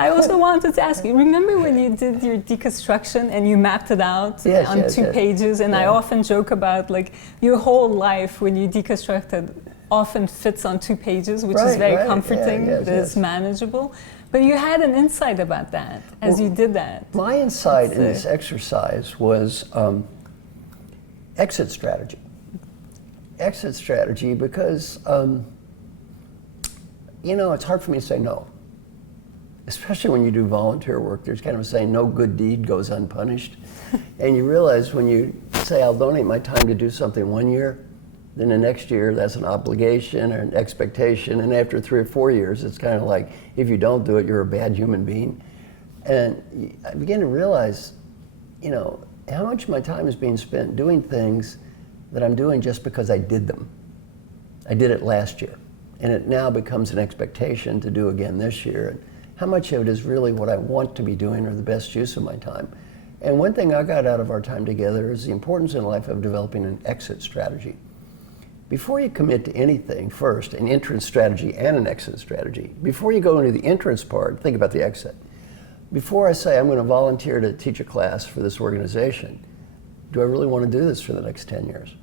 I also wanted to ask you, remember when you did your deconstruction and you mapped it out on two pages? And I often joke about like your whole life when you deconstructed often fits on 2 pages, which is very comforting, it's manageable. But you had an insight about that as you did that. My insight in this exercise was exit strategy. Exit strategy because, you know, it's hard for me to say no. Especially when you do volunteer work, there's kind of a saying, no good deed goes unpunished. And you realize when you say, I'll donate my time to do something 1 year, then the next year that's an obligation or an expectation, and after 3 or 4 years, it's kind of like, if you don't do it, you're a bad human being. And I began to realize, you know, how much of my time is being spent doing things that I'm doing just because I did them. I did it last year, and it now becomes an expectation to do again this year. And how much of it is really what I want to be doing or the best use of my time? And one thing I got out of our time together is the importance in life of developing an exit strategy. Before you commit to anything, first, an entrance strategy and an exit strategy. Before you go into the entrance part, think about the exit. Before I say I'm going to volunteer to teach a class for this organization, do I really want to do this for the next 10 years?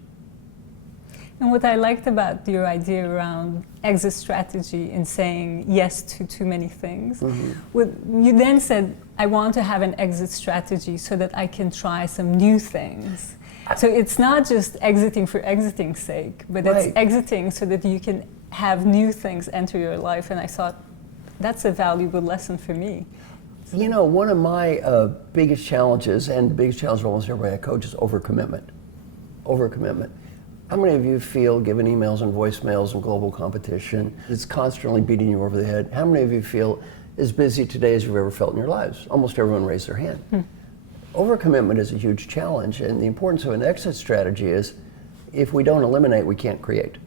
And what I liked about your idea around exit strategy and saying yes to too many things, you then said, I want to have an exit strategy so that I can try some new things. So it's not just exiting for exiting's sake, but it's exiting so that you can have new things enter your life. And I thought, that's a valuable lesson for me. You know, one of my biggest challenges, and the biggest challenge of almost everybody I coach, is overcommitment. Overcommitment. How many of you feel, given emails and voicemails and global competition, it's constantly beating you over the head? How many of you feel as busy today as you've ever felt in your lives? Almost everyone raised their hand. Overcommitment is a huge challenge, and the importance of an exit strategy is if we don't eliminate, we can't create.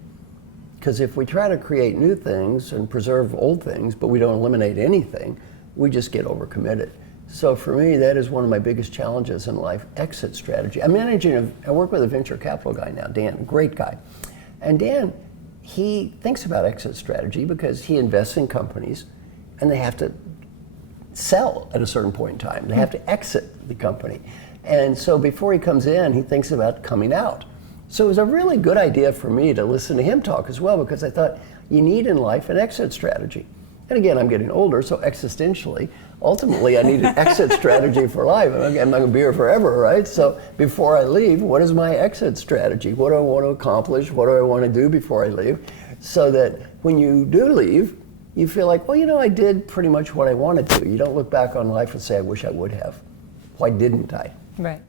Because if we try to create new things and preserve old things, but we don't eliminate anything, we just get overcommitted. So for me, that is one of my biggest challenges in life, exit strategy. I work with a venture capital guy now, Dan, a great guy. And Dan, he thinks about exit strategy because he invests in companies and they have to sell at a certain point in time. They have to exit the company. And so before he comes in, he thinks about coming out. So it was a really good idea for me to listen to him talk as well, because I thought you need in life an exit strategy. And again, I'm getting older, so existentially, ultimately I need an exit strategy for life. I'm not going to be here forever, right? So before I leave, what is my exit strategy? What do I want to accomplish? What do I want to do before I leave? So that when you do leave, you feel like, well, you know, I did pretty much what I wanted to. You don't look back on life and say, I wish I would have. Why didn't I? Right.